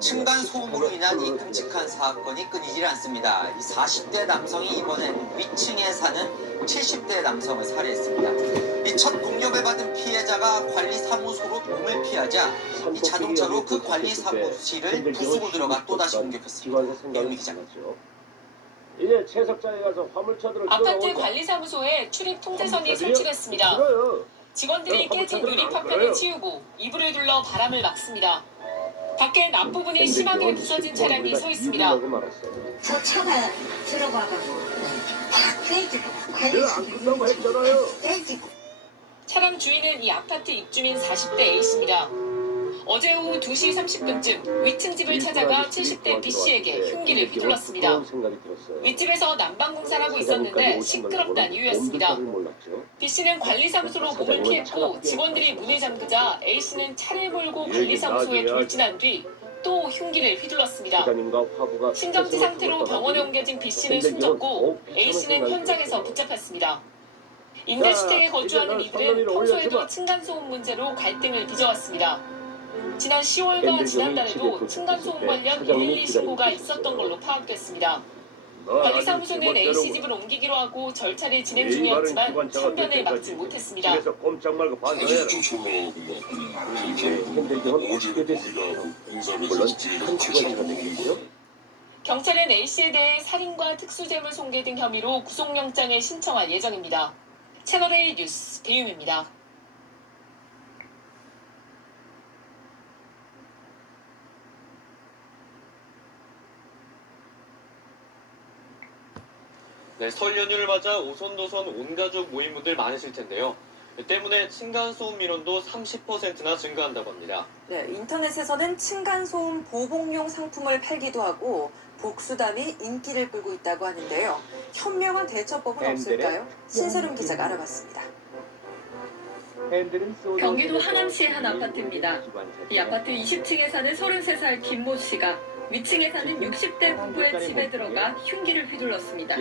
층간 소음으로 인한 이 끔찍한 사건이 끊이질 않습니다. 이 40대 남성이 이번엔 위층에 사는 70대 남성을 살해했습니다. 이 첫 공격을 받은 피해자가 관리사무소로 몸을 피하자 이 자동차로 그 관리사무실을 부수고 들어가 또다시 공격했습니다. 배우미 기자. 이제 채석장에 가서 화물차들을 아파트 관리사무소에 출입 통제선이 설치됐습니다. 직원들이 깨진 유리파편을 치우고 이불을 둘러 바람을 막습니다. 밖엔 앞부분이 심하게 부서진 차량이 서 있습니다. 저 차가 들어가가지고 다 깨지고 안 끝나고 했잖아요. 깨지고. 차량 주인은 이 아파트 입주민 40대 A씨입니다. 어제 오후 2시 30분쯤 위층 집을 찾아가 70대 B씨에게 흉기를 휘둘렀습니다. 윗집에서 난방공사를 하고 있었는데 시끄럽다는 이유였습니다. B씨는 관리사무소로 몸을 피했고 직원들이 문을 잠그자 A씨는 차를 몰고 관리사무소에 돌진한 뒤 또 흉기를 휘둘렀습니다. 심정지 상태로 병원에 옮겨진 B씨는 숨졌고 A씨는 현장에서 붙잡혔습니다. 임대주택에 거주하는 이들은 평소에도 층간소음 문제로 갈등을 빚어왔습니다. 지난 10월과 지난달에도 층간소음 관련 112 신고가 있었던 걸로 파악됐습니다. 관리사무소는 A씨 집을 옮기기로 하고 절차를 진행 중이었지만 참변을 막지 못했습니다. 경찰은 A씨에 대해 살인과 특수재물 손괴 등 혐의로 구속영장을 신청할 예정입니다. 채널A 뉴스 배윤입니다. 네, 설 연휴를 맞아 오손도손 온가족 모임분들 많으실 텐데요. 때문에 층간소음 민원도 30%나 증가한다고 합니다. 네, 인터넷에서는 층간소음 보복용 상품을 팔기도 하고 복수담이 인기를 끌고 있다고 하는데요. 현명한 대처법은 없을까요? 신세롬 기자가 알아봤습니다. 경기도 하남시의 한 아파트입니다. 이 아파트 20층에 사는 33살 김모 씨가 위층에 사는 60대 부부의 집에 들어가 흉기를 휘둘렀습니다.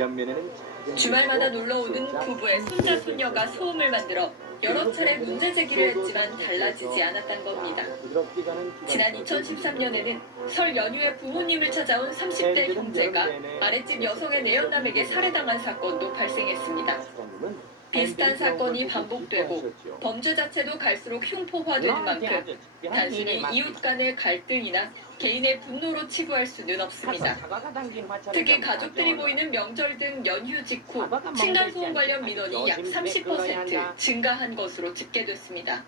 주말마다 놀러오는 부부의 손자 손녀가 소음을 만들어 여러 차례 문제 제기를 했지만 달라지지 않았던 겁니다. 지난 2013년에는 설 연휴에 부모님을 찾아온 30대 형제가 아랫집 여성의 내연남에게 살해당한 사건도 발생했습니다. 비슷한 사건이 반복되고 범죄 자체도 갈수록 흉포화되는 만큼 단순히 이웃 간의 갈등이나 개인의 분노로 치부할 수는 없습니다. 특히 가족들이 모이는 명절 등 연휴 직후 층간소음 관련 민원이 약 30% 증가한 것으로 집계됐습니다.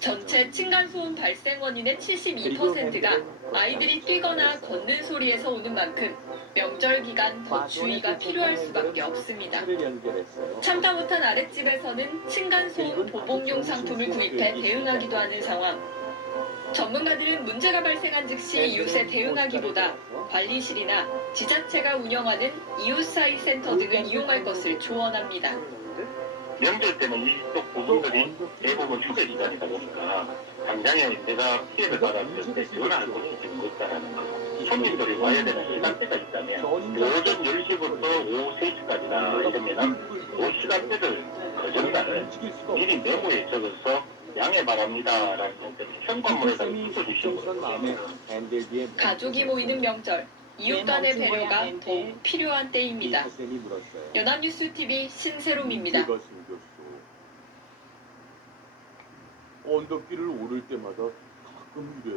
전체 층간소음 발생 원인의 72%가 아이들이 뛰거나 걷는 소리에서 오는 만큼 명절 기간 더 주의가 필요할 수밖에 없습니다. 참다 못한 아랫집에서는 층간소음 보복용 상품을 구입해 대응하기도 하는 상황. 전문가들은 문제가 발생한 즉시 이웃에 대응하기보다 관리실이나 지자체가 운영하는 이웃사이 센터 등을 이용할 것을 조언합니다. 명절 때는 이쪽 부분들이 대부분 휴게 기간이다 보니까 당장에 내가 피해를 받았을 때 전화할 곳이 지금 없다라는 거. 손님들이 와야 되는 시간대가 있다면 오전 10시부터 오후 3시까지나 이러면 그 시간대를 그 전날을 미리 메모에 적어서 양해 바랍니다라는 현관문에다 붙여주시는 거예요. 가족이 모이는 명절, 이웃 간의 배려가 더욱 필요한 때입니다. 연합뉴스TV 신세롬입니다. 언덕길을 오를 때마다 가끔 이래.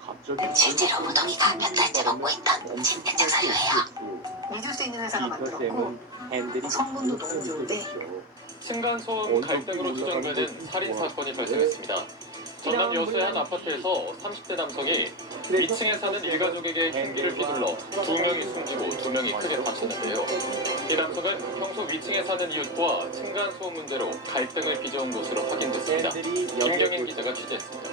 갑자기 실제로 무동이가 몇 달째 먹고 있던 진대책 사료예요. 믿을 수 있는 회사가 만들었고 성분도 너무 좋은데 층간소음 갈등으로 추정되는 살인사건이 발생했습니다. 전남 여수의 한 아파트에서 30대 남성이 위층에 사는 일가족에게 흉기를 휘둘러 2명이 숨지고 2명이 크게 다쳤는데요. 이 남성은 평소 위층에 사는 이웃과 층간소음 문제로 갈등을 빚어온 것으로 확인됐습니다. 김경인 기자가 취재했습니다.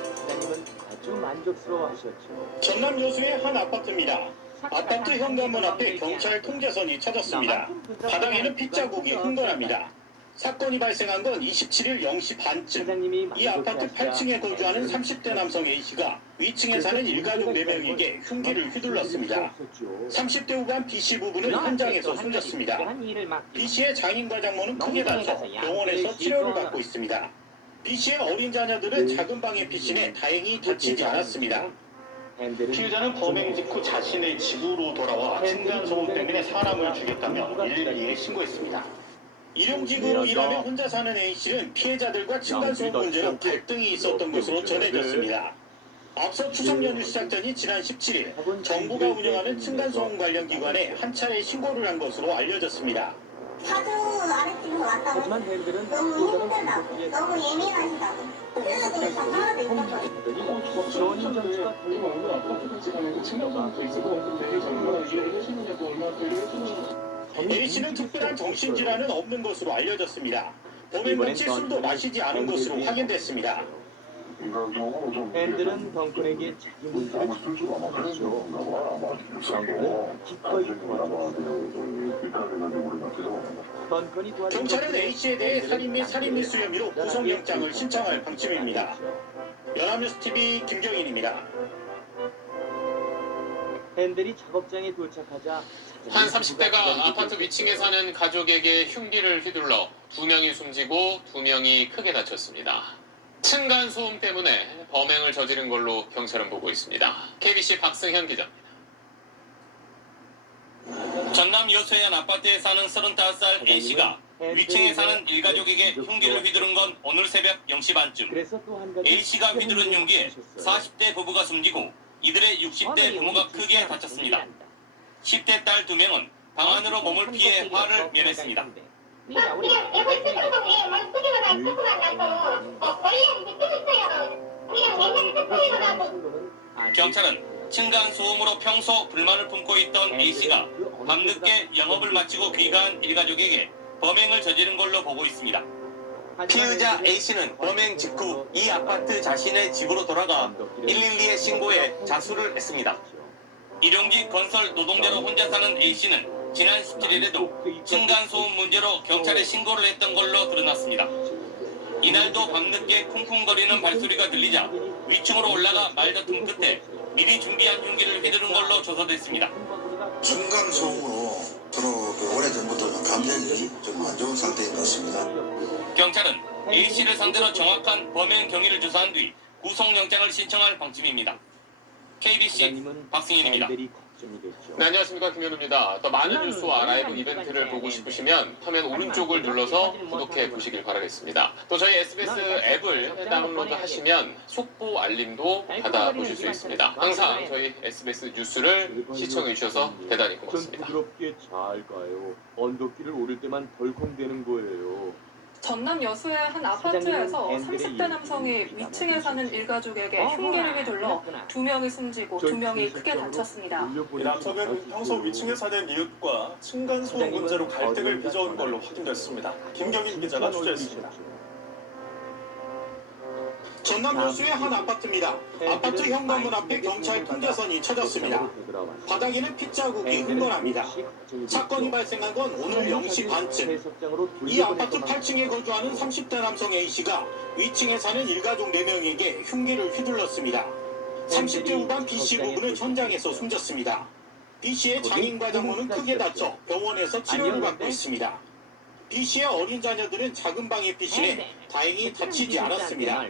아주 만족스러워하셨죠. 전남 여수의 한 아파트입니다. 아파트 현관문 앞에 경찰 통제선이 쳐졌습니다. 바닥에는 핏자국이 흥건합니다. 사건이 발생한 건 27일 0시 반쯤. 이 아파트 8층에 거주하는 30대 남성 A씨가 위층에 사는 일가족 4명에게 흉기를 휘둘렀습니다. 30대 후반 B씨 부부는 현장에서 숨졌습니다. B씨의 장인과 장모는 크게 다쳐 병원에서 치료를 받고 있습니다. B 씨의 어린 자녀들은 작은 방에 피신해 다행히 다치지 않았습니다. 피해자는 범행 직후 자신의 집으로 돌아와 층간소음 때문에 사람을 죽였다며 112에 신고했습니다. 일용직으로 일하며 혼자 사는 A씨는 피해자들과 층간소음 문제로 갈등이 있었던 것으로 전해졌습니다. 앞서 추석 연휴 시작 전인 지난 17일 정부가 운영하는 층간소음 관련 기관에 한 차례 신고를 한 것으로 알려졌습니다. 자주 아랫집에서 왔다고 너무 힘들다고 너무 예민하시다고 그래서 그게 전화가 됐던 거예요. A씨는 특별한 정신질환은 없는 것으로 알려졌습니다. 범행 당시 술도 마시지 않은 것으로 확인됐습니다. 앤들은 덩컨에게 자기 문제를 짚고 말했죠. 덩컨은 기꺼이 도와줬죠. 경찰은 A씨에 대해 살인 및 살인 미수 혐의로 구속영장을 신청할 방침입니다. 연합뉴스 TV 김경인입니다. 앤들이 작업장에 도착하자 한 30대가 아파트 위층에 사는 가족에게 흉기를 휘둘러 2명이 숨지고 2명이 크게 다쳤습니다. 층간소음 때문에 범행을 저지른 걸로 경찰은 보고 있습니다. KBC 박승현 기자입니다. 전남 여수의 한 아파트에 사는 35살 A씨가 위층에 사는 일가족에게 흉기를 휘두른 건 오늘 새벽 0시 반쯤. A씨가 휘두른 흉기에 40대 부부가 숨지고 이들의 60대 부모가 크게 다쳤습니다. 10대 딸 2명은 방 안으로 몸을 피해 화를 면했습니다. 경찰은 층간소음으로 평소 불만을 품고 있던 A씨가 밤늦게 영업을 마치고 귀가한 일가족에게 범행을 저지른 걸로 보고 있습니다. 피의자 A씨는 범행 직후 이 아파트 자신의 집으로 돌아가 112에 신고해 자수를 했습니다. 일용직 건설 노동자로 혼자 사는 A씨는 지난 17일에도 층간소음 문제로 경찰에 신고를 했던 걸로 드러났습니다. 이날도 밤늦게 쿵쿵거리는 발소리가 들리자 위층으로 올라가 말다툼 끝에 미리 준비한 흉기를 휘두른 걸로 조사됐습니다. 층간소음으로 서로 오래전부터 감정이 좀 안 좋은 상태인 것 같습니다. 경찰은 A씨를 상대로 정확한 범행 경위를 조사한 뒤 구속영장을 신청할 방침입니다. KBC 박승현입니다. 네, 안녕하십니까, 김현우입니다. 더 많은 뉴스와 라이브 이벤트를 보고 싶으시면 화면 오른쪽을 눌러서 구독해 보시길 바라겠습니다. 또 저희 SBS 앱을 다운로드 하시면 속보 알림도 받아보실 수 있습니다. 항상 저희 SBS 뉴스를 시청해 주셔서 대단히 고맙습니다. 부드럽게 잘 가요. 언덕길을 오를 때만 덜컹대는 거예요. 전남 여수의 한 아파트에서 30대 남성이 위층에 사는 일가족에게 흉기를 휘둘러 2명이 숨지고 2명이 크게 다쳤습니다. 이 남성은 평소 위층에 사는 이웃과 층간소음 문제로 갈등을 빚어온 걸로 확인됐습니다. 김경인 기자가 취재했습니다. 전남 여수의 한 아파트입니다. 아파트 현관문 앞에 경찰 통제선이 쳐졌습니다. 바닥에는 핏자국이 흥건합니다. 사건이 발생한 건 오늘 0시 반쯤. 이 아파트 8층에 거주하는 30대 남성 A씨가 위층에 사는 일가족 4명에게 흉기를 휘둘렀습니다. 30대 후반 B씨 부부는 현장에서 숨졌습니다. B씨의 장인과 장모는 크게 다쳐 병원에서 치료를 받고 있습니다. B씨의 어린 자녀들은 작은 방에 피신해 다행히 다치지 않았습니다.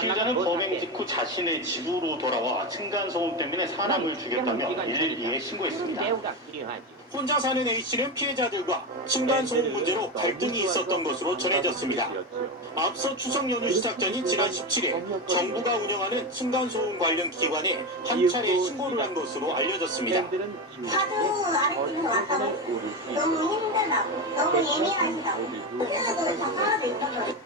피해자는 범행 직후 자신의 집으로 돌아와 층간소음 때문에 사람을 죽였다며 112에 신고했습니다. 혼자 사는 A씨는 피해자들과 층간소음 문제로 갈등이 있었던 것으로 전해졌습니다. 앞서 추석 연휴 시작 전인 지난 17일 정부가 운영하는 층간소음 관련 기관에 한 차례 신고를 한 것으로 알려졌습니다. 자주 아랫집에서 왔다고 너무 힘들다고 너무 예민하시다고 그래서 그게 전화가 됐던 거예요.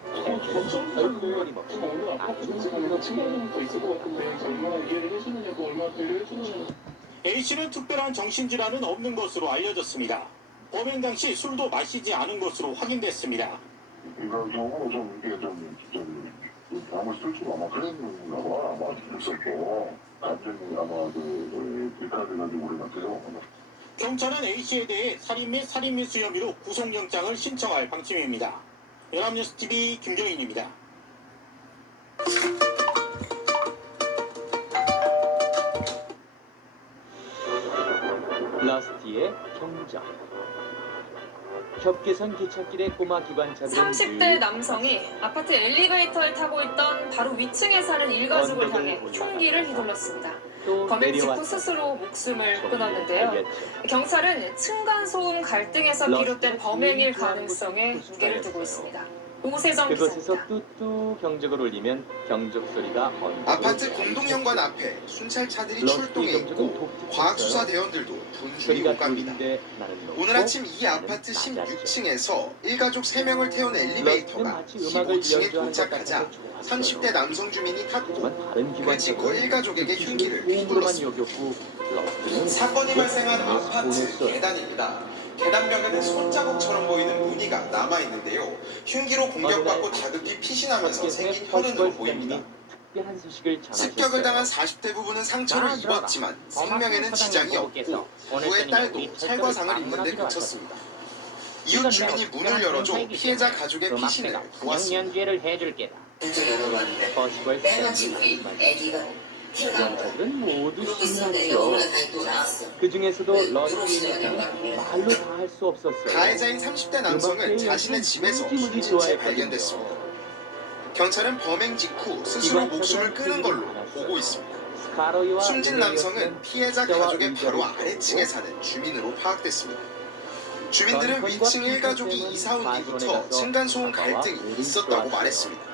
A씨는 특별한 정신질환은 없는 것으로 알려졌습니다. 범행 당시 술도 마시지 않은 것으로 확인됐습니다. 인간적으로 좀 이게 좀 잠을 술주로 아마 그랬는가 봐. 아마 있었고 감정이 아마 불쾌해가지고 그런 것 같아요. 경찰은 A씨에 대해 살인 및 살인 미수 혐의로 구속영장을 신청할 방침입니다. 연합뉴스 TV 김경인입니다. 라스티의 경장. 협계선 기찻길의 꼬마 기관차들은 30대 남성이 아파트 엘리베이터를 타고 있던 바로 위층에 사는 일가족을 향해 흉기를 휘둘렀습니다. 범행 직후 스스로 목숨을 끊었는데요. 경찰은 층간소음 갈등에서 비롯된 범행일 가능성에 무게를 두고 있습니다. 오세정 그곳에서 기자입니다. 뚜뚜 경적을 울리면 경적 소리가 아파트 공동연관 앞에 순찰차들이 출동해 있고 과학수사대원들도 분주히 오갑니다. 오늘 아침 이 아파트 16층에서 일가족 3명을 태운 엘리베이터가 15층에 도착하자 30대 남성 주민이 탔고 그 직후 일가족에게 흉기를 휘둘렀습니다. 사건이 발생한 아파트 계단입니다. 계단벽에는 손자국처럼 보이는 무늬가 남아있는데요. 흉기로 공격받고 다급히 피신하면서 생긴 혈흔으로 보입니다. 습격을 당한 40대 부부는 상처를 입었지만 생명에는 지장이 없고 부부의 딸도 찰과상을 입는 데 그쳤습니다. 이웃 주민이 문을 열어줘 피해자 가족의 피신을 도왔습니다. 기관차들은 모두 신났죠. 그 중에서도 러시아인은 말로 다 할 수 없었어요. 가해자인 30대 남성은 자신의 집에서 숨진 채 발견됐습니다. 경찰은 범행 직후 스스로 목숨을 끊은 걸로 보고 있습니다. 숨진 남성은 피해자 가족의 바로 아래층에 사는 주민으로 파악됐습니다. 주민들은 위층 일가족이 이사 온 뒤부터 층간소음 갈등이 있었다고 말했습니다.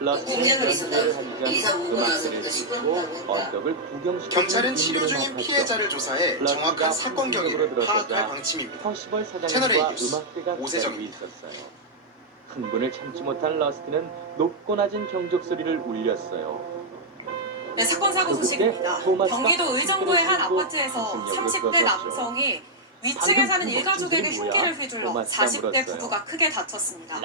공장을 있었다고 이사 오고 나서부터 10분 경찰은 치료 중인 피해자를 조사해 정확한 사건 경위를 파악할 방침입니다. 채널A 뉴스 오세정입니다. 흥분을 참지 못한 러스트는 높고 낮은 경적 소리를 울렸어요. 네, 사건 사고 소식입니다. 경기도 의정부의 한 아파트에서 30대 남성이 위층에 사는 일가족에게 흉기를 휘둘러 40대 부부가 크게 다쳤습니다.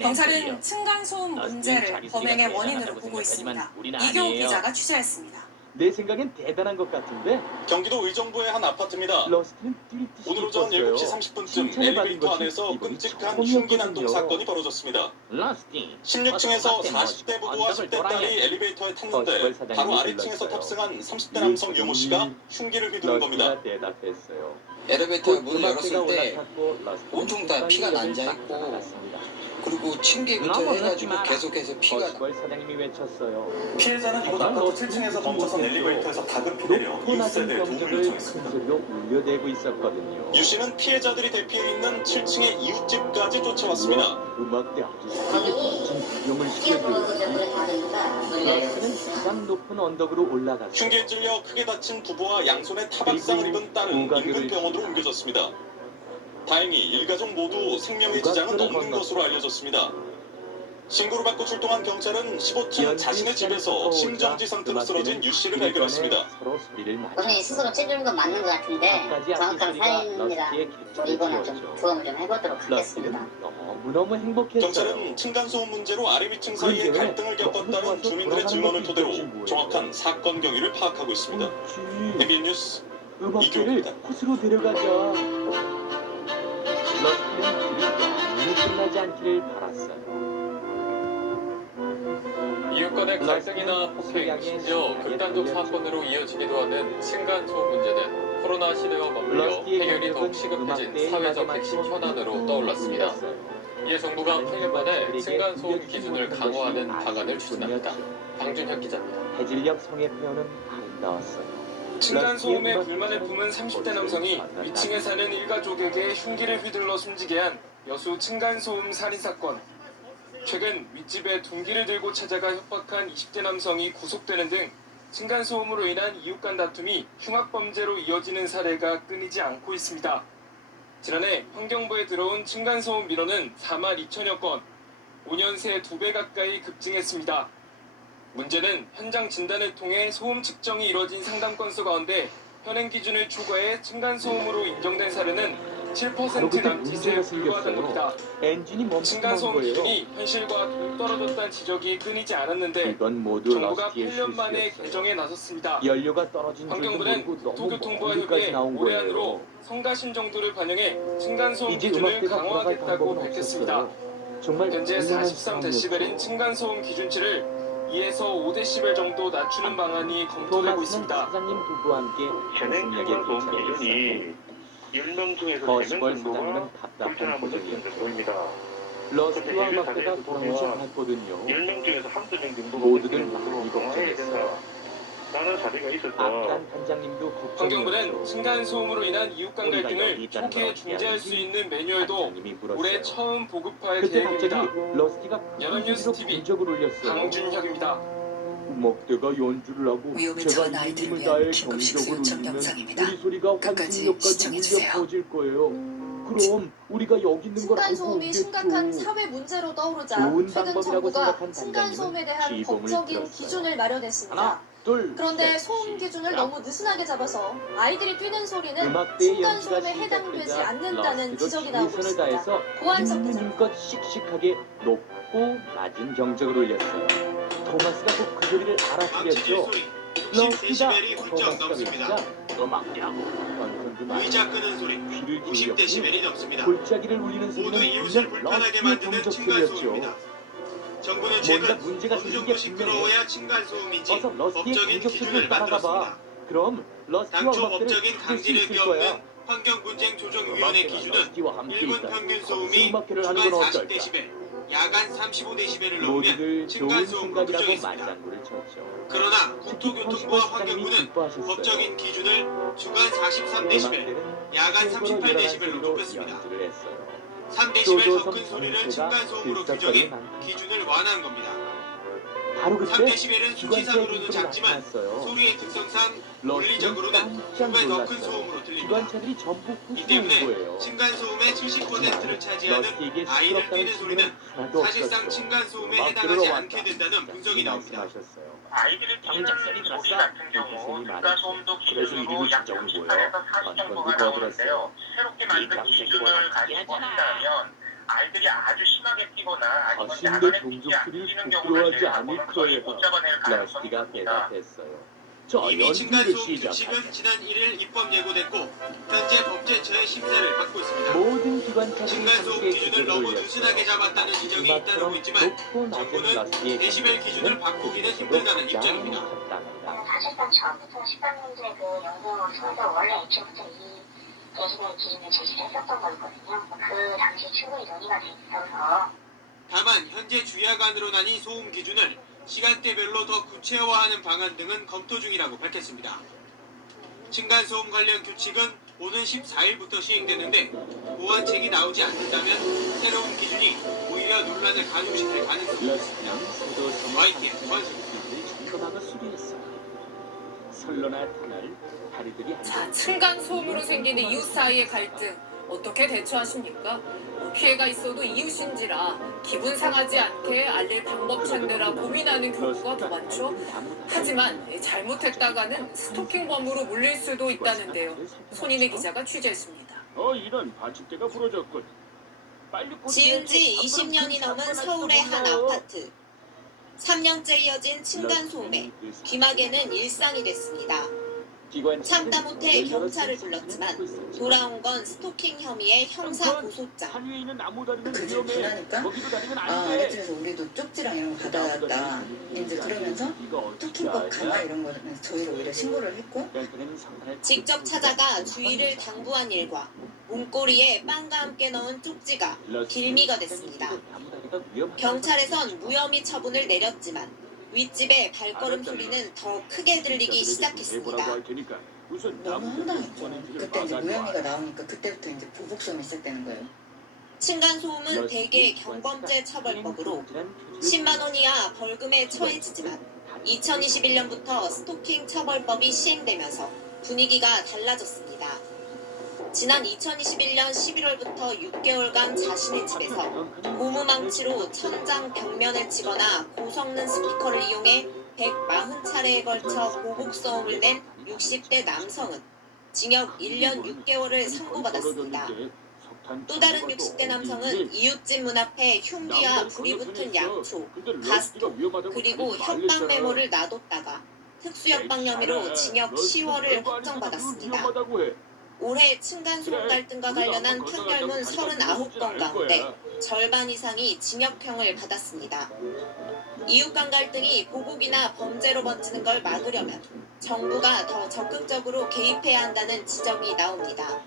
경찰은 층간소음 문제를 범행의 원인으로 보고 있습니다. 이교우 기자가 취재했습니다. 내 생각엔 대단한 것 같은데 경기도 의정부의 한 아파트입니다. 오늘 오전 7시 30분쯤 엘리베이터 안에서 끔찍한 흉기 난동 사건이 벌어졌습니다. 16층에서 40대 부부와 10대 딸이 엘리베이터에 탔는데 바로 아래층에서 탑승한 30대 남성 유모 씨가 흉기를 휘두른 겁니다. 엘리베이터 문을 열었을 때 온통 다 피가 난자 있고 그리고 층계부터 해가지고 계속해서 피가 사장님이 외쳤어요. 피해자는 이곳 아파트 7층에서 멈춰선 엘리베이터에서 다급히 내려 이웃세대에 도움을 요청했습니다. 울려대고 있었거든요. 유 씨는 피해자들이 대피해 있는 7층의 이웃집까지 쫓아왔습니다. 음악대 아주 구경을 시켜줘요. 러스트는 가장 높은 언덕으로 올라갔어요. 흉기에 찔려 크게 다친 부부와 양손에 타박상을 입은 딸은 인근 병원으로 옮겨졌습니다. 다행히 일가족 모두 생명의 지장은 없는 것으로 알려졌습니다. 신고를 받고 출동한 경찰은 15층 자신의 집에서 심정지 상태로 쓰러진 유 씨를 발견했습니다. 본인이 스스로 찔리는 건 맞는 것 같은데 정확한 사인이라 이거는 좀 부검을 좀 해보도록 하겠습니다. 너무 행복했어요. 경찰은 층간소음 문제로 아래 위층 사이에 갈등을 겪었다는 주민들의 증언을 토대로 정확한 사건 경위를 파악하고 있습니다. MBN 뉴스 이교입니다. 코스로 데려가자. 러스트는 일이 끝나지 않기를 바랐어요. 이웃 간의 갈등이나 폭행, 심지어 극단적 사건으로 이어지기도 하는 층간소음 문제는 코로나 시대와 맞물려 해결이 더욱 시급해진 사회적 핵심 현안으로 떠올랐습니다. 이에 정부가 8년 만에 층간소음 기준을 강화하는 방안을 추진합니다. 방준혁 기자입니다. 해질녘 성의 표현은 아름다웠어요. 층간소음에 불만을 품은 30대 남성이 위층에 사는 일가족에게 흉기를 휘둘러 숨지게 한 여수 층간소음 살인사건. 최근 윗집에 둔기를 들고 찾아가 협박한 20대 남성이 구속되는 등 층간소음으로 인한 이웃 간 다툼이 흉악범죄로 이어지는 사례가 끊이지 않고 있습니다. 지난해 환경부에 들어온 층간소음 민원은 4만 2천여 건, 5년 새 2배 가까이 급증했습니다. 문제는 현장 진단을 통해 소음 측정이 이뤄진 상담 건수 가운데 현행 기준을 초과해 층간소음으로 인정된 사례는 7% 남짓에 불과하던 겁니다. 층간소음 기준이 현실과 동떨어졌다는 지적이 끊이지 않았는데 정부가 8년 만에 개정에 나섰습니다. 환경부는 국토교통부와 협의해 올해 안으로 성가신 정도를 반영해 층간소음 기준을 강화하겠다고 밝혔습니다. 현재 43데시벨인 층간소음 기준치를 2에서 5데시벨 정도 낮추는 방안이 검토되고 있습니다. 사장님 부부와 함께 현행 층간소음 기준이 10명 중에서 거시벌 3명 정도가 사장님은 답답한 불편한 것을 표정이었죠. 보입니다. 러스티와 막대가 돌아오지 않았거든요. 10명 중에서 한두 명 정도가 모두들 많이 걱정했어요. 라는 자리가 있었죠. 악단 단장님도 환경부는 걱정이었죠. 층간소음으로 인한 이웃 간 우리가 갈등을 여기 있다는 초기에 걸 중재할 수 있는 매뉴얼도 단장님이 물었어요. 올해 처음 보급할 그때 갑자기 계획입니다. 러스티가 연합뉴스 큰 TV 분적을 올렸어요. 강준혁입니다. 막대가 연주를 하고 위험에 제가 처한 아이들을 이름을 위한 다해 긴급 식수 경적을 요청 울리면 영상입니다. 우리 소리가 끝까지 환승역까지 시청해주세요. 울려 퍼질 거예요. 그럼 우리가 여기 있는 걸 알고 층간소음이 오겠죠. 심각한 사회 문제로 떠오르자 좋은 최근 방법이라고 정부가 생각한 층간소음에 대한 단장님은 법적인 시범을 기준을 마련했습니다. 하나, 둘, 그런데 셋, 소음 기준을 시작. 너무 느슨하게 잡아서 아이들이 뛰는 소리는 음악대의 층간소음에 연주가 해당되지 시작되자 않는다는 러스티도 지적이 나오고 최선을 있습니다. 다해서 고한석 있는 대장. 힘껏 씩씩하게 높고 낮은 경적을 올렸어요. 토마스가 꼭 그 소리를 알아차렸죠. 러스티가 토마스가 외치자 음악대하고 의자 끄는 소리 귀를 60dB이 넘습니다. 골짜기를 울리는 모두 소리는 이웃을 분명 불편하게 러스티의 만드는 경적소리였죠. 층간소음입니다. 정부는 뭔가 최근 문제가 어느 생긴 정도 게 시끄러워야 분명해. 층간소음인지 어서 러스티의 법적인 경적소리를 기준을 따라가봐. 만들었습니다. 그럼 러스티와 당초 음악대를 법적인 찾을 수 강제력이 있을 거야. 없는 환경분쟁조정위원회 기준은 러스티와 함께 1분 있다가 평균 소음이 음악회를 주간 하는 건 어떨까? 40dB, 야간 35dB를 넘으면 모두들 좋은 층간소음으로 생각이라고 규정했습니다. 맞장구를 쳤죠. 그러나 국토교통부와 사장님이 환경부는 기뻐하셨어요. 법적인 기준을 주간 43dB, 야간 38dB로 높였습니다. 3dB 더 큰 소리를 층간소음으로 규정해 기준을 완화한 겁니다. 바로 그때 3dB는 기관차의 수치상으로는 등불이 작지만 나타났어요. 소리의 특성상 러스티는 물리적으로는 깜짝 2배 더 큰 놀랐어요. 소음으로 들립니다. 기관차들이 전부 이 흡수한 때문에 거예요. 층간소음의 70%를 차지하는 러스티에게 아이를 시끄럽다는 뛰는 소리는 친구는 하나도 사실상 없었죠. 층간소음에 막 해당하지 들어왔다. 않게 된다는 분석이 나옵니다. 말씀하셨어요. 아이들이 뛰는 소리 같은 경우 층간소음도 기준으로 약 30에서 40 정도가 나오는데요. 새롭게 만든 기준을 가지고 한다면 아이들이 아주 심하게 뛰거나 아니면 자신도 야간에 뛰지 종족들을 뛰는 경우를 부끄러워하지 않을 제외하고는 거의 거예요. 못 잡아낼 가능성이 러스티가 큽니다. 대답했어요. 자, 이미 연주를 층간소음 시작하자. 규칙은 지난 1일 입법 예고됐고 현재 법제처의 심사를 받고 있습니다. 모든 기관차들이 층간소음 함께 기준을 기도를 너무 올렸어요. 느슨하게 잡았다는 지적이 잇따르고 음악처럼 있지만 높고 낮은 정부는 러스티의 데시벨 기준을 경적은 바꾸기는 그중에서도 힘들다는 가장 입장입니다. 적당합니다. 사실상 처음부터 13년도에 그 연구소에서 원래 애초부터 이 데시벨 기준을 제시를 했었던 거였거든요. 그 당시 충분히 논의가 돼 있어서 다만 현재 주야간으로 나뉜 소음 기준을 시간대별로 더 구체화하는 방안 등은 검토 중이라고 밝혔습니다. 층간소음 관련 규칙은 오는 14일부터 시행되는데 보완책이 나오지 않는다면 새로운 기준이 오히려 논란을 가중시킬 가능성이 있습니다. YTN 권승입니다. 점검하고 수리했어요. 선로나 터널 다리들이 자, 층간소음으로 생기는 이웃 사이의 갈등 어떻게 대처하십니까? 피해가 있어도 이웃인지라 기분 상하지 않게 알릴 방법 찾느라 고민하는 경우가 더 많죠. 하지만 잘못했다가는 스토킹범으로 물릴 수도 있다는데요. 손인혜 기자가 취재했습니다. 이런 받침대가 부러졌군. 빨리 지은 지 20년이 넘은 서울의 한 아파트. 3년째 이어진 층간소음에 귀마개는 일상이 됐습니다. 참다 못해 경찰을 불렀지만 돌아온 건 스토킹 혐의의 형사 고소장. 그게 불하니까 아래쪽에서 우리도 쪽지랑 이런 거 받아왔다. 이제 그러면서 스토킹법 강화 이런 거는 저희를 오히려 신고를 했고 직접 찾아가 주의를 당부한 일과 문고리에 빵과 함께 넣은 쪽지가 빌미가 됐습니다. 경찰에선 무혐의 처분을 내렸지만 윗집의 발걸음 소리는 더 크게 들리기 시작했습니다. 너무 황당했죠. 그때 이제 무혐의가 나오니까 그때부터 이제 보복소음이 시작되는 거예요. 층간소음은 대개 경범죄 처벌법으로 10만 원 이하 벌금에 처해지지만 2021년부터 스토킹 처벌법이 시행되면서 분위기가 달라졌습니다. 지난 2021년 11월부터 6개월간 자신의 집에서 고무망치로 천장 벽면을 치거나 고성능 스피커를 이용해 140차례에 걸쳐 보복소음을 낸 60대 남성은 징역 1년 6개월을 선고받았습니다. 또 다른 60대 남성은 이웃집 문 앞에 흉기와 불이 붙은 양초, 가스통, 그리고 협박 메모를 놔뒀다가 특수협박 혐의로 징역 10월을 확정받았습니다. 올해 층간소음 갈등과 관련한 판결문 39건 가운데 절반 이상이 징역형을 받았습니다. 이웃 간 갈등이 보복이나 범죄로 번지는 걸 막으려면 정부가 더 적극적으로 개입해야 한다는 지적이 나옵니다.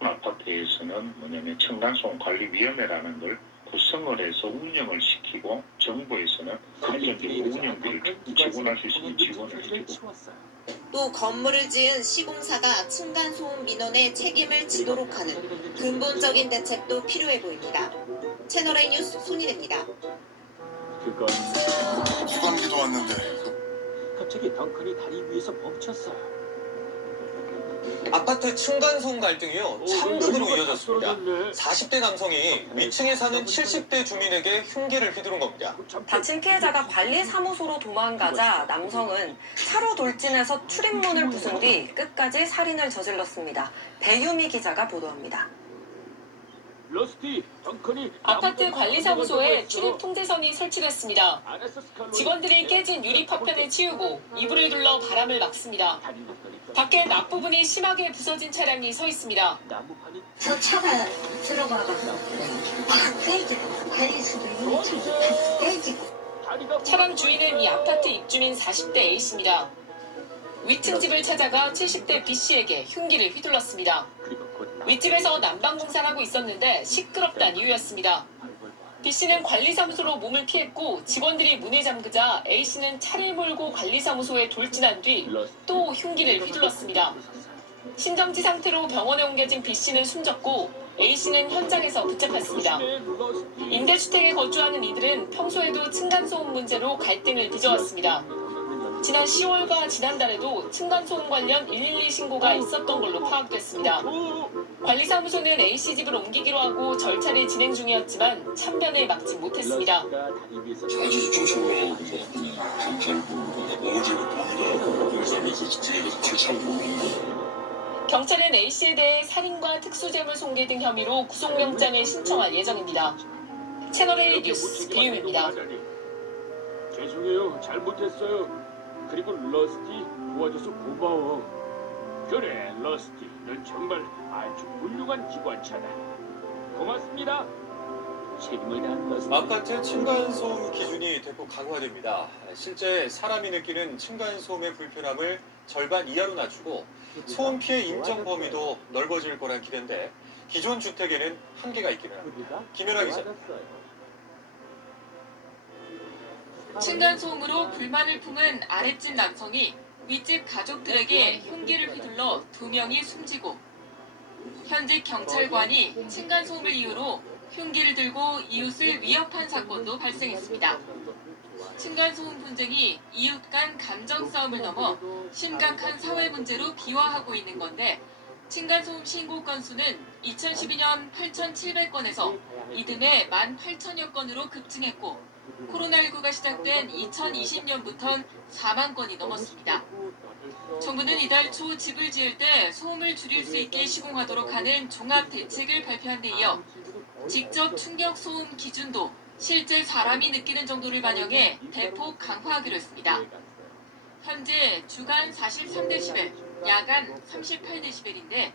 아파트에서는 뭐냐면 층간소음 관리위원회라는 걸 구성을 해서 운영을 시키고 정부에서는 금전적으로 운영비를 지원할 수 있으면 지원을 해주고 또 건물을 지은 시공사가 층간소음 민원에 책임을 지도록 하는 근본적인 대책도 필요해 보입니다. 채널A 뉴스 손희래입니다. 그건 휴감기도 왔는데 갑자기 덩컨이 다리 위에서 멈췄어요. 아파트 층간소음 갈등이요 참극으로 이어졌습니다. 40대 남성이 위층에 사는 70대 주민에게 흉기를 휘두른 겁니다. 다친 피해자가 관리사무소로 도망가자 남성은 차로 돌진해서 출입문을 부순 뒤 끝까지 살인을 저질렀습니다. 배유미 기자가 보도합니다. 러스티, 덩컨이 아파트 관리사무소에 출입 통제선이 설치됐습니다. 직원들이 깨진 유리 파편을 치우고 이불을 둘러 바람을 막습니다. 밖에 앞부분이 심하게 부서진 차량이 서 있습니다. 저 차가 들어가서 다 깨지고 관리수도 다 깨지고 차량 주인은 이 아파트 입주민 40대 A씨입니다. 위층 집을 찾아가 70대 B씨에게 흉기를 휘둘렀습니다. 윗집에서 난방공사를 하고 있었는데 시끄럽다는 이유였습니다. B씨는 관리사무소로 몸을 피했고 직원들이 문을 잠그자 A씨는 차를 몰고 관리사무소에 돌진한 뒤 또 흉기를 휘둘렀습니다. 심정지 상태로 병원에 옮겨진 B씨는 숨졌고 A씨는 현장에서 붙잡혔습니다. 임대주택에 거주하는 이들은 평소에도 층간소음 문제로 갈등을 빚어왔습니다. 지난 10월과 지난달에도 층간소음 관련 112 신고가 있었던 걸로 파악됐습니다. 관리사무소는 A씨 집을 옮기기로 하고 절차를 진행 중이었지만 참변을 막지 못했습니다. 아주 조심하고 경찰은 A씨에 대해 살인과 특수재물 손괴 등 혐의로 구속영장을 신청할 예정입니다. 채널A 뉴스 배유미입니다. 죄송해요. 잘못했어요. 그리고 러스티 도와줘서 고마워. 그래 러스티 넌 정말 아주 훌륭한 기관차다. 고맙습니다. 책임을 다한 러스티. 아파트 층간소음 기준이 대폭 강화됩니다. 실제 사람이 느끼는 층간소음의 불편함을 절반 이하로 낮추고 소음 피해 인정 범위도 넓어질 거란 기대인데 기존 주택에는 한계가 있기는 합니다. 김연아 기자. 층간소음으로 불만을 품은 아랫집 남성이 윗집 가족들에게 흉기를 휘둘러 2명이 숨지고 현직 경찰관이 층간소음을 이유로 흉기를 들고 이웃을 위협한 사건도 발생했습니다. 층간소음 분쟁이 이웃 간 감정 싸움을 넘어 심각한 사회 문제로 비화하고 있는 건데 층간소음 신고 건수는 2012년 8,700건에서 이듬해 18,000여 건으로 급증했고 코로나19가 시작된 2020년부터는 4만 건이 넘었습니다. 정부는 이달 초 집을 지을 때 소음을 줄일 수 있게 시공하도록 하는 종합 대책을 발표한 데 이어 직접 충격 소음 기준도 실제 사람이 느끼는 정도를 반영해 대폭 강화하기로 했습니다. 현재 주간 43데시벨, 야간 38데시벨인데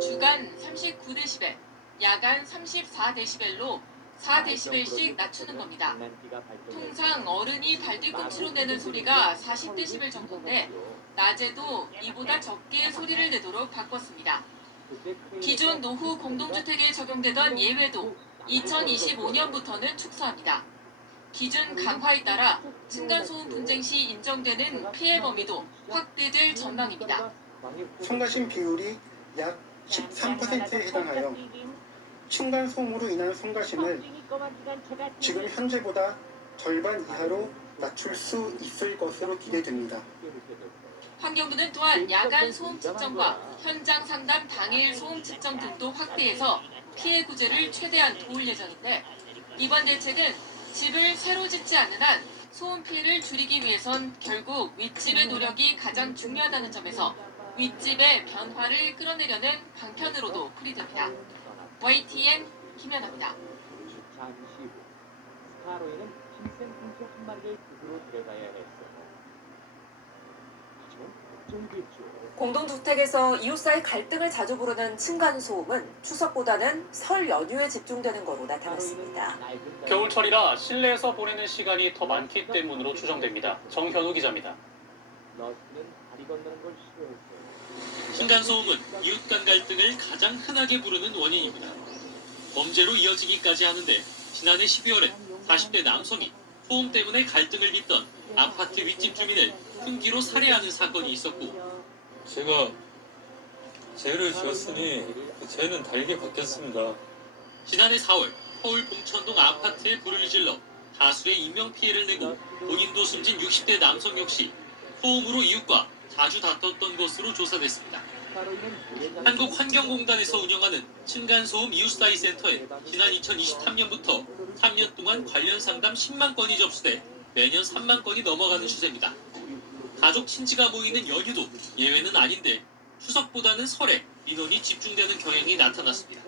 주간 39데시벨, 야간 34데시벨로 4데시벨씩 낮추는 겁니다. 통상 어른이 발뒤꿈치로 내는 소리가 40데시벨 정도인데 낮에도 이보다 적게 소리를 내도록 바꿨습니다. 기존 노후 공동주택에 적용되던 예외도 2025년부터는 축소합니다. 기준 강화에 따라 층간소음 분쟁 시 인정되는 피해 범위도 확대될 전망입니다. 성가심 비율이 약 13%에 해당하여 층간소음으로 인한 성가심을 지금 현재보다 절반 이하로 낮출 수 있을 것으로 기대됩니다. 환경부는 또한 야간 소음 측정과 현장 상담 당일 소음 측정 등도 확대해서 피해 구제를 최대한 도울 예정인데 이번 대책은 집을 새로 짓지 않는 한 소음 피해를 줄이기 위해선 결국 윗집의 노력이 가장 중요하다는 점에서 윗집의 변화를 끌어내려는 방편으로도 풀이됩니다. YTN 김연아입니다. 잠시 후 스카로에는 흰색 공소 한 마리를 흙으로 데려가야 했어요. 하지만 걱정됐죠. 공동주택에서 이웃 사이 갈등을 자주 부르는 층간소음은 추석보다는 설 연휴에 집중되는 것으로 나타났습니다. 겨울철이라 실내에서 보내는 시간이 더 많기 때문으로 추정됩니다. 정현우 기자입니다. 러스는 다리 건너는 걸 싫어했어요. 층간소음은 이웃 간 갈등을 가장 흔하게 부르는 원인입니다. 범죄로 이어지기까지 하는데 지난해 12월에 40대 남성이 소음 때문에 갈등을 빚던 아파트 윗집 주민을 흉기로 살해하는 사건이 있었고 제가 죄를 지었으니 그 죄는 달게 받겠습니다. 지난해 4월 서울 봉천동 아파트에 불을 질러 다수의 인명피해를 내고 본인도 숨진 60대 남성 역시 소음으로 이웃과 자주 다퉜던 것으로 조사됐습니다. 한국환경공단에서 운영하는 층간소음 이웃사이 센터에 지난 2023년부터 3년 동안 관련 상담 10만 건이 접수돼 매년 3만 건이 넘어가는 추세입니다. 가족 친지가 모이는 연휴도 예외는 아닌데 추석보다는 설에 인원이 집중되는 경향이 나타났습니다.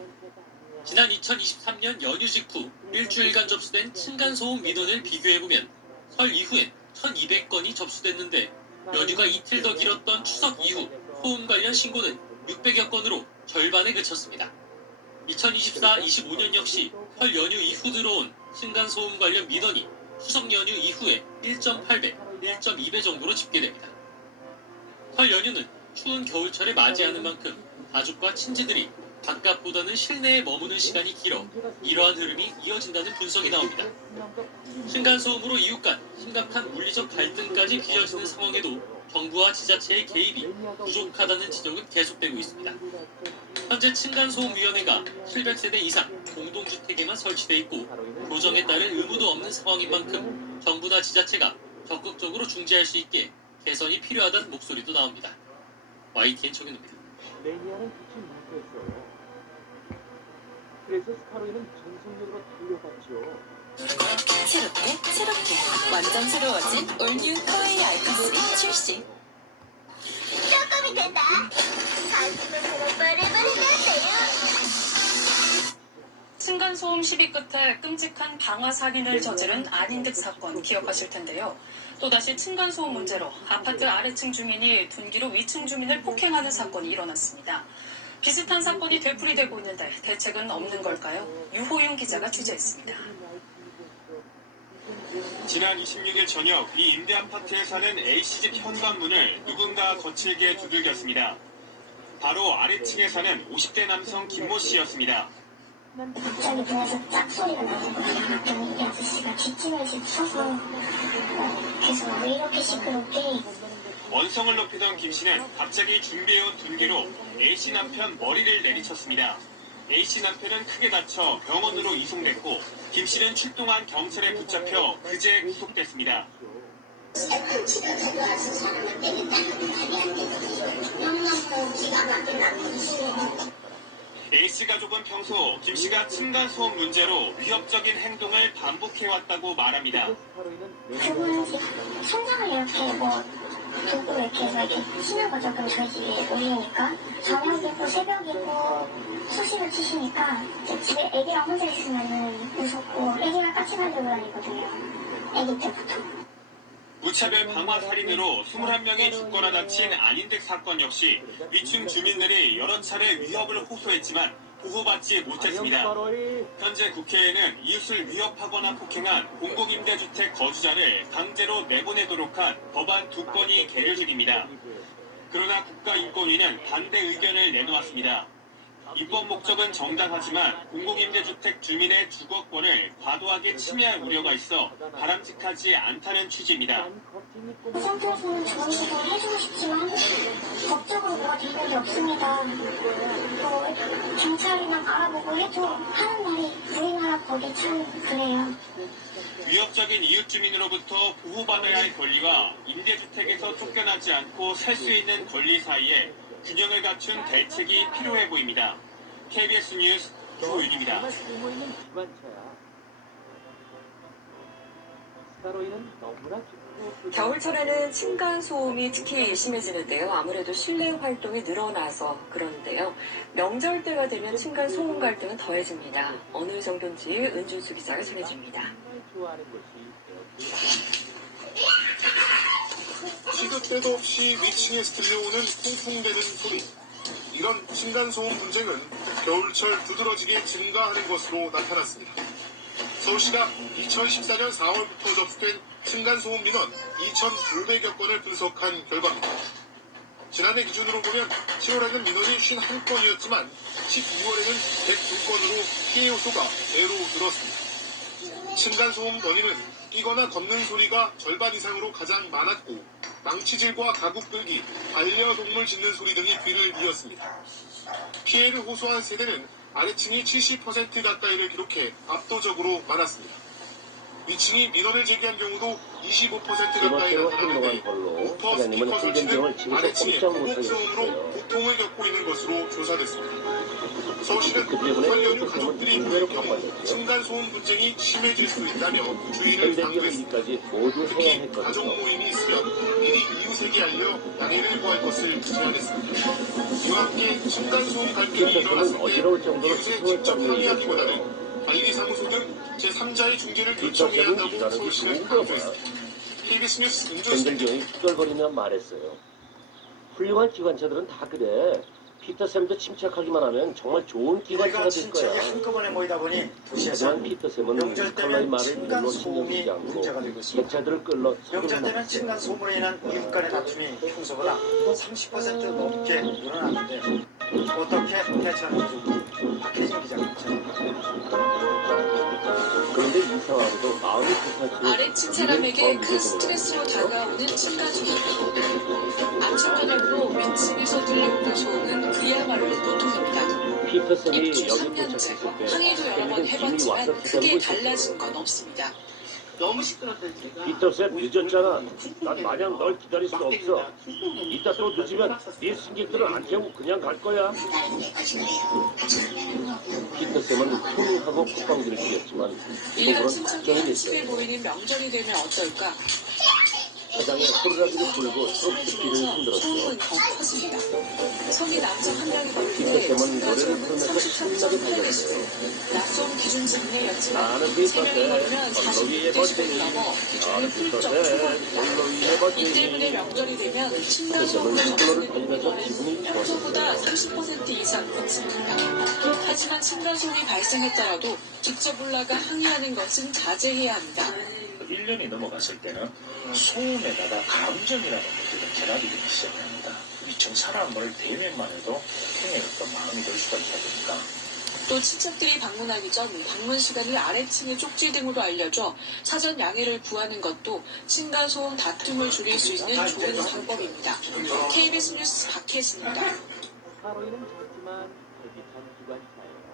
지난 2023년 연휴 직후 일주일간 접수된 층간소음 민원을 비교해보면 설 이후엔 1,200건이 접수됐는데 연휴가 이틀 더 길었던 추석 이후 소음 관련 신고는 600여 건으로 절반에 그쳤습니다. 2024-25년 역시 설 연휴 이후 들어온 층간소음 관련 민원이 추석 연휴 이후에 1.8배, 1.2배 정도로 집계됩니다. 설 연휴는 추운 겨울철을 맞이하는 만큼 가족과 친지들이 바깥보다는 실내에 머무는 시간이 길어 이러한 흐름이 이어진다는 분석이 나옵니다. 층간소음으로 이웃 간 심각한 물리적 갈등까지 빚어지는 상황에도 정부와 지자체의 개입이 부족하다는 지적은 계속되고 있습니다. 현재 층간소음위원회가 700세대 이상 공동주택에만 설치돼 있고 조정에 따른 의무도 없는 상황인 만큼 정부나 지자체가 적극적으로 중재할 수 있게 개선이 필요하다는 목소리도 나옵니다. YTN 청윤입니다. 매니아는 빛이 묻혔어요. 그래서 스카로이는 전속력으로 달려갔죠. 새롭게 완전 새로워진 올뉴 코웨이 알파3 출시. 조금이 된다. 가슴으로 빠르빠르한데요. 층간소음 시비 끝에 끔찍한 방화 살인을 저지른 안인득 사건 기억하실 텐데요. 또다시 층간소음 문제로 아파트 아래층 주민이 둔기로 위층 주민을 폭행하는 사건이 일어났습니다. 비슷한 사건이 되풀이되고 있는데 대책은 없는 걸까요? 유호윤 기자가 취재했습니다. 지난 26일 저녁 이 임대 아파트에 사는 A씨집 현관문을 누군가 거칠게 두들겼습니다. 바로 아래층에 사는 50대 남성 김모 씨였습니다. 갑자기 문에서 짝소리가 나서 그랬더니 이 아저씨가 뒷짐을 집 서서 그래서 왜 이렇게 시끄럽게 원성을 높이던 김 씨는 갑자기 준비해온 둔기로 A씨 남편 머리를 내리쳤습니다. A씨 남편은 크게 다쳐 병원으로 이송됐고 김 씨는 출동한 경찰에 붙잡혀 그제 구속됐습니다. 집에 와서 사람을 때린다는 말이 안 되거든요. 너무너무 기가 막힌 나쁜 짓이에요. A씨 가족은 평소 김 씨가 층간소음 문제로 위협적인 행동을 반복해왔다고 말합니다. 그분은 손잡을 이렇게 뭐 도구 이렇게 해서 이렇게 치는 거죠. 그럼 저희 집에 올리니까 저녁이고 새벽이고 수시로 치시니까 집에 애기랑 혼자 있으면 무섭고 애기랑 같이 가려고 다니거든요. 애기 때부터. 무차별 방화 살인으로 21명이 죽거나 다친 안인득 사건 역시 위층 주민들이 여러 차례 위협을 호소했지만 보호받지 못했습니다. 현재 국회에는 이웃을 위협하거나 폭행한 공공임대주택 거주자를 강제로 내보내도록 한 법안 2건이 계류 중입니다. 그러나 국가인권위는 반대 의견을 내놓았습니다. 입법 목적은 정당하지만 공공임대주택 주민의 주거권을 과도하게 침해할 우려가 있어 바람직하지 않다는 취지입니다. 그 상태에서는 좋은 식으로 해주고 싶지만 법적으로 뭐가 되는 게 없습니다. 뭐 경찰이나 알아보고 해도 하는 말이 우리나라 법이 참 그래요. 위협적인 이웃 주민으로부터 보호받아야 할 권리와 임대주택에서 쫓겨나지 않고 살 수 있는 권리 사이에 균형을 갖춘 대책이 필요해 보입니다. KBS 뉴스 조윤입니다. 겨울철에는 층간소음이 특히 심해지는데요. 아무래도 실내 활동이 늘어나서 그런데요. 명절 때가 되면 층간소음 갈등은 더해집니다. 어느 정도인지 은준수 기자가 전해줍니다. 시도 때도 없이 위층에서 들려오는 쿵쿵대는 소리. 이런 층간소음 문제는 겨울철 두드러지게 증가하는 것으로 나타났습니다. 서울시가 2014년 4월부터 접수된 층간소음 민원 2,500여 건을 분석한 결과입니다. 지난해 기준으로 보면 7월에는 민원이 51건이었지만 12월에는 102건으로 피해 요소가 제로 늘었습니다. 층간소음 원인은 뛰거나 걷는 소리가 절반 이상으로 가장 많았고 망치질과 가구 끌기, 반려동물 짖는 소리 등이 뒤를 이었습니다. 피해를 호소한 세대는 아래층이 70% 가까이를 기록해 압도적으로 많았습니다. 위층이 민원을 제기한 경우도 25% 가까이 나타나는데 우퍼 스피커 설치는 아래층의 보복소음으로 고통을 겪고 있는 것으로 조사됐습니다. 서울시는 설 연휴 가족들이 모일 층간소음 분쟁이 심해질 수 있다며 주의를 당부했습니다. 특히 가족 모임이 있으면 미리 이웃에게 알려 양해를 구할 것을 제안했습니다. 이와 함께 층간소음 갈등이 일어났을 때 이웃에 직접 항의하기보다는 관리사무소 등 제3자의 중재를 요청해야 한다고 서울시는 강조했습니다. KBS 뉴스 임준수입니다. 전쟁경이 투덜거리며 말했어요. 훌륭한 기관차들은 다 그래. 피터샘도 침착하기만 하면 정말 좋은 기관차가 될 거야. 친척이 한꺼번에 모이다 보니 도시에서 하지만 피터샘은 명절 컬러의 때는 말을 별로 신경 층간소음이 쓰지 않고 문제가 되고 있습니다. 객차들을 끌러 명절 때는 층간소음으로 인한 이웃 간의 다툼이 평소보다 30% 넘게 늘어났는데 어떻게 대처하는지 박혜진 기자가 그런데 이 상황에도 마음이 급하지. 아래층 사람에게 큰 스트레스로 다가오는 층간소음. 암초면역으로 위층에서 들려오는 소음은 그야말로 보통입니다. 피터샘이 입주 여기 3년째 도착했을 때 항의도 여러 번 해봤지만 크게 달라진 건 없습니다. 너무 시끄럽다 제가. 피터샘 늦었잖아. 난 마냥 널 기다릴 수 없어. 이따 또 늦으면 네 승객들을 안 태우고 그냥 갈 거야. 피터샘은 훈훈하고 콧방귀를 뀌었지만 일반 속으로는 친척이 걱정이 한집에 됐어요. 모이는 명절이 되면 어떨까? 사장에 호루라기를 불고 트로트기를 흔들었어. 소음은 더 커집니다. 성인 남성 한 명이 모일 때 피터샘은 노래를 층간소음은 부르면서 신나게 33.8데시벨. 달렸어요. 낮소음 기준 진내였지만 나는 3명이 모이면 언더위의 40데시벨이 버튼이 넘어 기준을 나는 훌쩍 피터샘 초과합니다. 언더위의 이 버튼이 때문에 명절이 되면 피터샘은 층간소음을 플로를 겪는 달리면서 인구는 기분이 평소보다 좋았어요. 30% 이상 급증합니다. 하지만 층간소음이 발생했더라도 직접 올라가 항의하는 것은 자제해야 합니다. 1년이 넘어갔을 때는 소음에다가 감정이라는 문제가 결합이 되기 시작합니다. 위층 사람을 대면만 해도 굉장히 어떤 마음이 들 수가 있다 보니까 또 친척들이 방문하기 전 방문 시간을 아래층의 쪽지 등으로 알려줘 사전 양해를 구하는 것도 층간소음 다툼을 줄일 수 있는 좋은 방법입니다. KBS 뉴스 박혜진입니다. 하로이는 작지만 활기찬 기관차예요.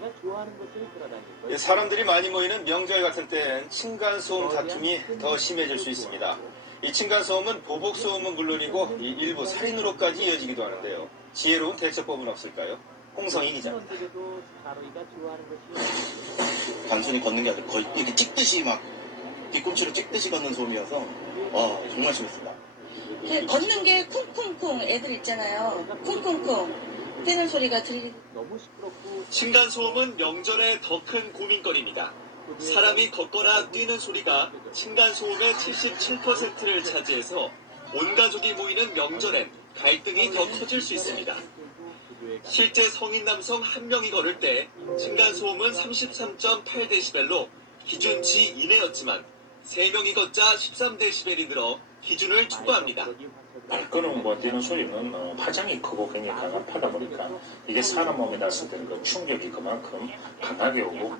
자기가 좋아하는 것을 돌아다닐 걸. 사람들이 많이 모이는 명절 같은 때엔 층간소음 다툼이 더 심해질 수 있습니다. 이 층간소음은 보복소음은 물론이고 이 일부 살인으로까지 이어지기도 하는데요. 지혜로운 대처법은 없을까요? 홍성희 기자입니다. 하로이가 좋아하는 것이 단순히 걷는 게 아니라 거의 이렇게 찍듯이 막 뒤꿈치로 찍듯이 걷는 소음이어서 정말 심했습니다. 걷는 게 쿵쿵쿵 애들 있잖아요. 쿵쿵쿵 뛰는 소리가 들리. 너무 시끄럽고 층간소음은 명절의 더 큰 고민거리입니다. 사람이 걷거나 뛰는 소리가 층간소음의 77%를 차지해서 온 가족이 모이는 명절엔 갈등이 더 커질 수 있습니다. 실제 성인 남성 한 명이 걸을 때 층간소음은 33.8데시벨로 기준치 이내였지만 3명이 걷자 13데시벨이 늘어 기준을 초과합니다. 발걸음 뛰는 소리는 파장이 크고 굉장히 강하다 보니까 이게 사람 몸에 났을 때는 그 충격이 그만큼 강하게 오고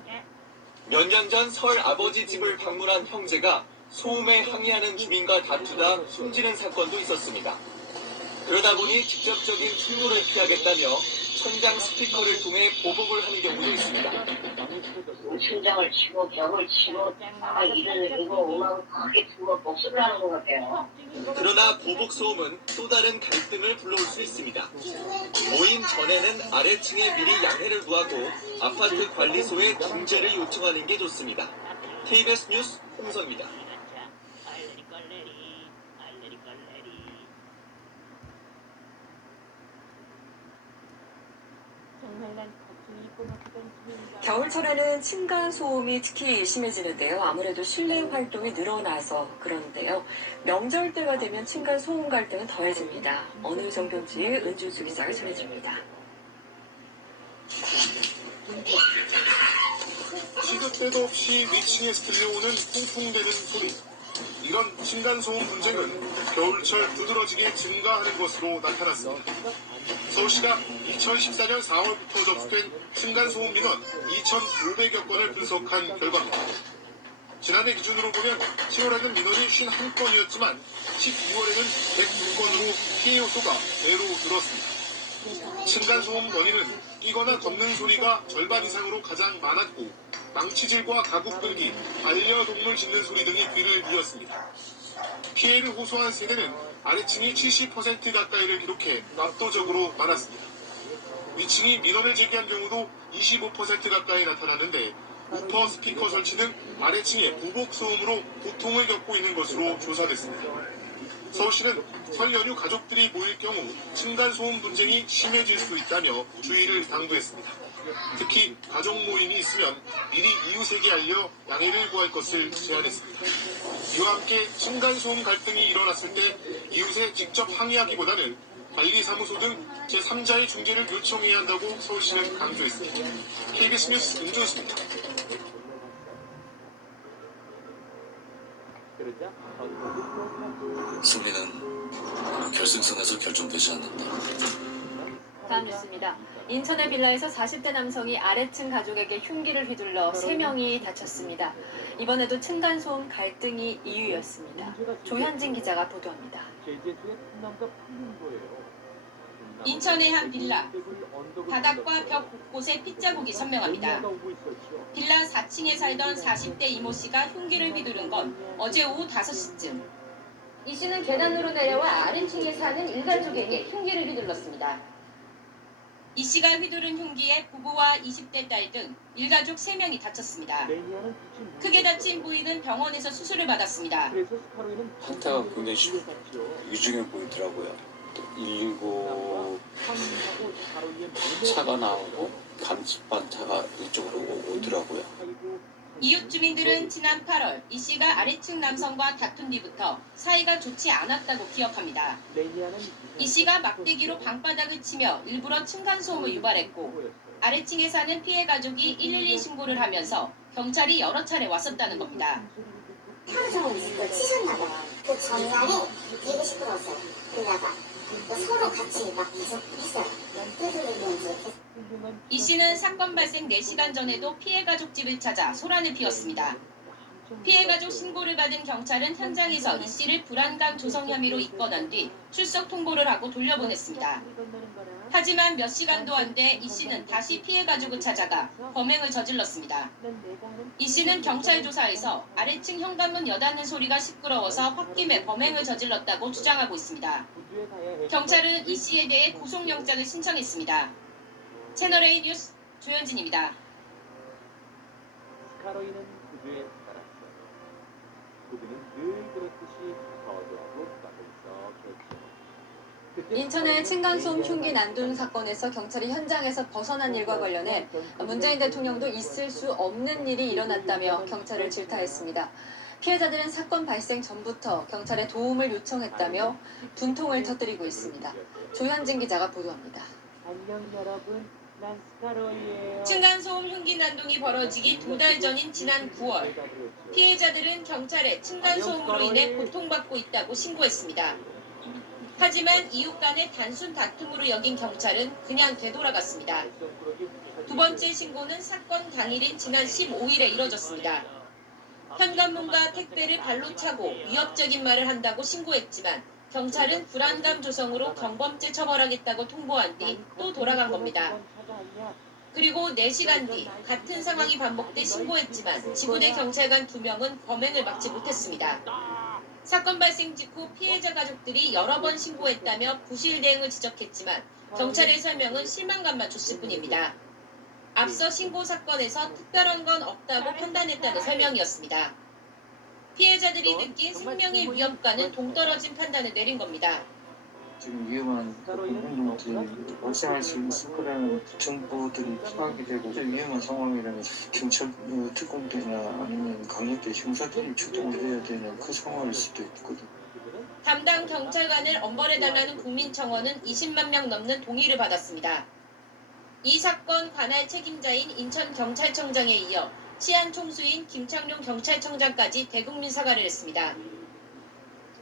몇 년 전 설 아버지 집을 방문한 형제가 소음에 항의하는 주민과 다투다 숨지는 사건도 있었습니다. 그러다 보니 직접적인 충돌을 피하겠다며 천장 스피커를 통해 보복을 하는 경우도 있습니다. 천장을 치고 벽을 치고 이거 음악을 크게 틀고 목소리를 하는 것 같아요. 그러나 보복 소음은 또 다른 갈등을 불러올 수 있습니다. 모임 전에는 아래층에 미리 양해를 구하고 아파트 관리소에 중재를 요청하는 게 좋습니다. KBS 뉴스 홍성입니다. 겨울철에는 층간소음이 특히 심해지는데요. 아무래도 실내 활동이 늘어나서 그런데요. 명절 때가 되면 층간소음 갈등은 더해집니다. 어느 정도인지 은준수 기자가 전해줍니다. 시도 때도 없이 위층에서 들려오는 쿵쿵대는 소리. 이런 층간소음 문제는 겨울철 두드러지게 증가하는 것으로 나타났습니다. 서울시가 2014년 4월부터 접수된 층간소음 민원 2,500여 건을 분석한 결과입니다. 지난해 기준으로 보면 10월에는 민원이 51건이었지만 12월에는 102건으로 피해 요소가 배로 늘었습니다. 층간소음 원인은 뛰거나 걷는 소리가 절반 이상으로 가장 많았고 망치질과 가구 끌기, 반려동물 짖는 소리 등이 귀를 이었습니다. 피해를 호소한 세대는 아래층이 70% 가까이를 기록해 압도적으로 많았습니다. 위층이 민원을 제기한 경우도 25% 가까이 나타났는데 우퍼 스피커 설치 등 아래층의 보복 소음으로 고통을 겪고 있는 것으로 조사됐습니다. 서울시는 설 연휴 가족들이 모일 경우 층간소음 분쟁이 심해질 수 있다며 주의를 당부했습니다. 특히 가족 모임이 있으면 미리 이웃에게 알려 양해를 구할 것을 제안했습니다. 이와 함께 층간소음 갈등이 일어났을 때 이웃에 직접 항의하기보다는 관리사무소 등 제3자의 중재를 요청해야 한다고 서울시는 강조했습니다. KBS 뉴스 윤준수입니다. 승리는 결승선에서 결정되지 않는다. 다음 뉴스입니다. 인천의 빌라에서 40대 남성이 아래층 가족에게 흉기를 휘둘러 3명이 다쳤습니다. 이번에도 층간소음 갈등이 이유였습니다. 조현진 기자가 보도합니다. 인천의 한 빌라. 바닥과 벽 곳곳에 핏자국이 선명합니다. 빌라 4층에 살던 40대 이모 씨가 흉기를 휘두른 건 어제 오후 5시쯤. 이 씨는 계단으로 내려와 아래층에 사는 일가족에게 흉기를 휘둘렀습니다. 이 씨가 휘두른 흉기에 부부와 20대 딸 등 일가족 3명이 다쳤습니다. 크게 다친 부인은 병원에서 수술을 받았습니다. 상태가 굉장히 위중해 보이더라고요. 또 119 차가 나오고 감식반 차가 이쪽으로 오더라고요. 이웃 주민들은 지난 8월 이 씨가 아래층 남성과 다툰 뒤부터 사이가 좋지 않았다고 기억합니다. 이 씨가 막대기로 방바닥을 치며 일부러 층간소음을 유발했고 아래층에 사는 피해 가족이 112 신고를 하면서 경찰이 여러 차례 왔었다는 겁니다. 하루 종일 그 치셨나 봐요. 그 전날에 되게 시끄러웠어요. 빌라가. 서로 같이 막 계속 했어요. 이 씨는 사건 발생 4시간 전에도 피해 가족 집을 찾아 소란을 피웠습니다. 피해 가족 신고를 받은 경찰은 현장에서 이 씨를 불안감 조성 혐의로 입건한 뒤 출석 통보를 하고 돌려보냈습니다. 하지만 몇 시간도 안 돼 이 씨는 다시 피해 가족을 찾아가 범행을 저질렀습니다. 이 씨는 경찰 조사에서 아래층 현관문 여닫는 소리가 시끄러워서 홧김에 범행을 저질렀다고 주장하고 있습니다. 경찰은 이 씨에 대해 구속영장을 신청했습니다. 채널A 뉴스 조현진입니다. 스카로이는 그주에 살았어요. 그분은 늘 그렇듯이 저주하고 가면서 개죠. 인천의 층간소음 흉기 난동 사건에서 경찰이 현장에서 벗어난 일과 관련해 문재인 대통령도 있을 수 없는 일이 일어났다며 경찰을 질타했습니다. 피해자들은 사건 발생 전부터 경찰에 도움을 요청했다며 분통을 터뜨리고 있습니다. 조현진 기자가 보도합니다. 안녕 여러분, 난 스카로이예요. 층간소음 흉기 난동이 벌어지기 2달 전인 지난 9월 피해자들은 경찰에 층간소음으로 인해 고통받고 있다고 신고했습니다. 하지만 이웃 간의 단순 다툼으로 여긴 경찰은 그냥 되돌아갔습니다. 두 번째 신고는 사건 당일인 지난 15일에 이뤄졌습니다. 현관문과 택배를 발로 차고 위협적인 말을 한다고 신고했지만 경찰은 불안감 조성으로 경범죄 처벌하겠다고 통보한 뒤 또 돌아간 겁니다. 그리고 4시간 뒤 같은 상황이 반복돼 신고했지만 지구대 경찰관 2명은 범행을 막지 못했습니다. 사건 발생 직후 피해자 가족들이 여러 번 신고했다며 부실 대응을 지적했지만 경찰의 설명은 실망감만 줬을 뿐입니다. 앞서 신고 사건에서 특별한 건 없다고 판단했다는 설명이었습니다. 피해자들이 느낀 생명의 위협과는 동떨어진 판단을 내린 겁니다. 지금 위험한 공동들이 발생할 수 있을 거라는 정보들이 파악이 되고 위험한 상황이라면 경찰 특공대나 아니면 강력대 형사들이 출동을 해야 되는 그 상황일 수도 있거든. 담당 경찰관을 엄벌해달라는 국민청원은 20만 명 넘는 동의를 받았습니다. 이 사건 관할 책임자인 인천경찰청장에 이어 치안 총수인 김창룡 경찰청장까지 대국민 사과를 했습니다.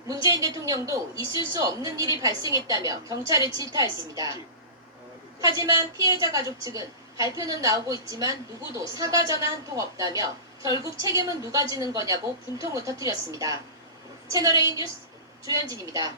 문재인 대통령도 있을 수 없는 일이 발생했다며 경찰을 질타했습니다. 하지만 피해자 가족 측은 발표는 나오고 있지만 누구도 사과 전화 한 통 없다며 결국 책임은 누가 지는 거냐고 분통을 터뜨렸습니다. 채널A 뉴스 조현진입니다.